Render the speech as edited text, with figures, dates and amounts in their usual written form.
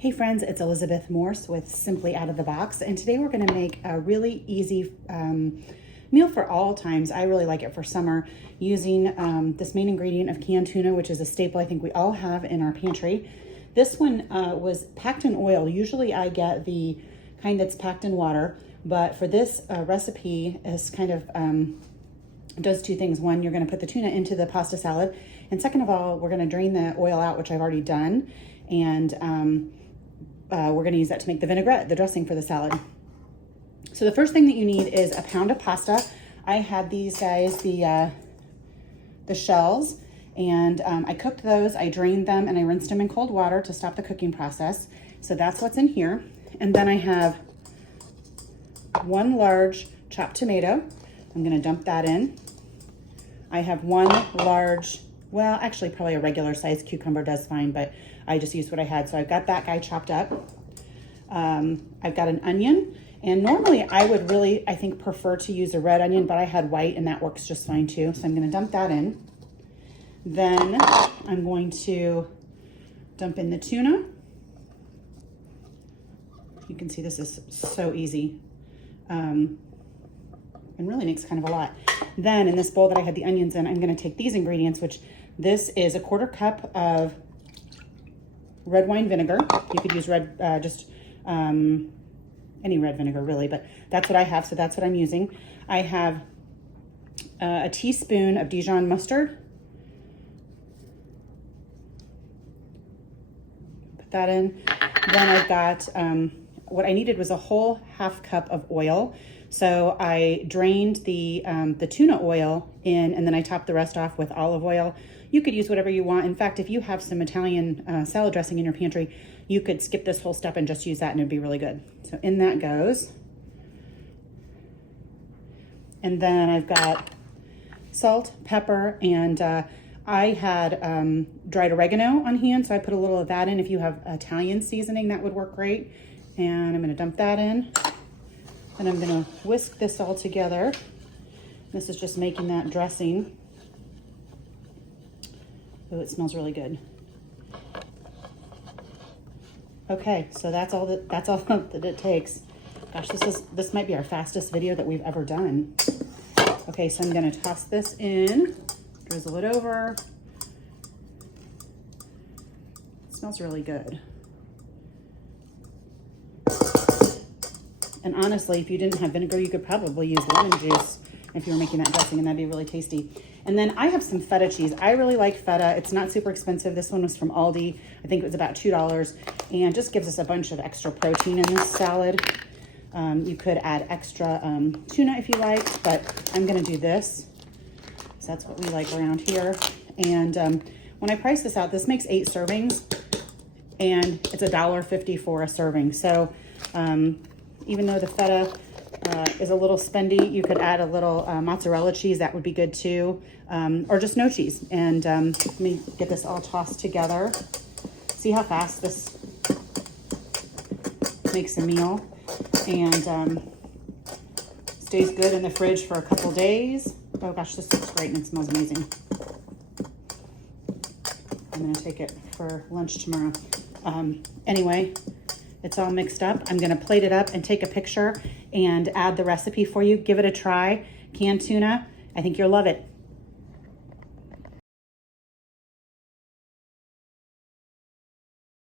Hey friends, it's Elizabeth Morse with Simply Out of the Box, and today we're going to make a really easy meal for all times. I really like it for summer, using this main ingredient of canned tuna, which is a staple I think we all have in our pantry. This one was packed in oil. Usually I get the kind that's packed in water, but for this recipe is kind of does two things. One, you're going to put the tuna into the pasta salad, and second of all, we're going to drain the oil out, which I've already done, and we're going to use that to make the vinaigrette, the dressing for the salad. So the first thing that you need is a pound of pasta. I had these guys, the shells, and I cooked those. I drained them and I rinsed them in cold water to stop the cooking process. So that's what's in here. And then I have one large chopped tomato. I'm going to dump that in. I have one large, well, actually probably a regular size cucumber does fine, but I just used what I had. So I've got that guy chopped up. I've got an onion, and normally I would really, I think, prefer to use a red onion, but I had white and that works just fine too. So I'm going to dump that in. Then I'm going to dump in the tuna. You can see this is so easy. And really makes kind of a lot. Then in this bowl that I had the onions in, I'm going to take these ingredients, which this is a 1/4 cup of red wine vinegar. You could use red, any red vinegar really, but that's what I have, so that's what I'm using. I have a teaspoon of Dijon mustard. Put that in. Then I've got, what I needed was a whole 1/2 cup of oil. So I drained the tuna oil in, and then I topped the rest off with olive oil. You could use whatever you want. In fact, if you have some Italian salad dressing in your pantry, you could skip this whole step and just use that and it'd be really good. So in that goes. And then I've got salt, pepper, and I had dried oregano on hand, so I put a little of that in. If you have Italian seasoning, that would work great. And I'm gonna dump that in. And I'm gonna whisk this all together. This is just making that dressing. Oh, it smells really good. Okay, so that's all that it takes. Gosh, this might be our fastest video that we've ever done. Okay, so I'm gonna toss this in, drizzle it over. It smells really good. And honestly, if you didn't have vinegar, you could probably use lemon juice if you were making that dressing, and that'd be really tasty. And then I have some feta cheese. I really like feta. It's not super expensive. This one was from Aldi. I think it was about $2, and just gives us a bunch of extra protein in this salad. You could add extra tuna if you like, but I'm gonna do this. So that's what we like around here. And when I price this out, this makes 8 servings, and it's $1.50 for a serving. So even though the feta is a little spendy, you could add a little mozzarella cheese. That would be good too, or just no cheese. And let me get this all tossed together. See how fast this makes a meal, and stays good in the fridge for a couple days. Oh gosh, this looks great and it smells amazing. I'm gonna take it for lunch tomorrow. Anyway, it's all mixed up. I'm gonna plate it up and take a picture and add the recipe for you. Give it a try. Canned tuna. I think you'll love it.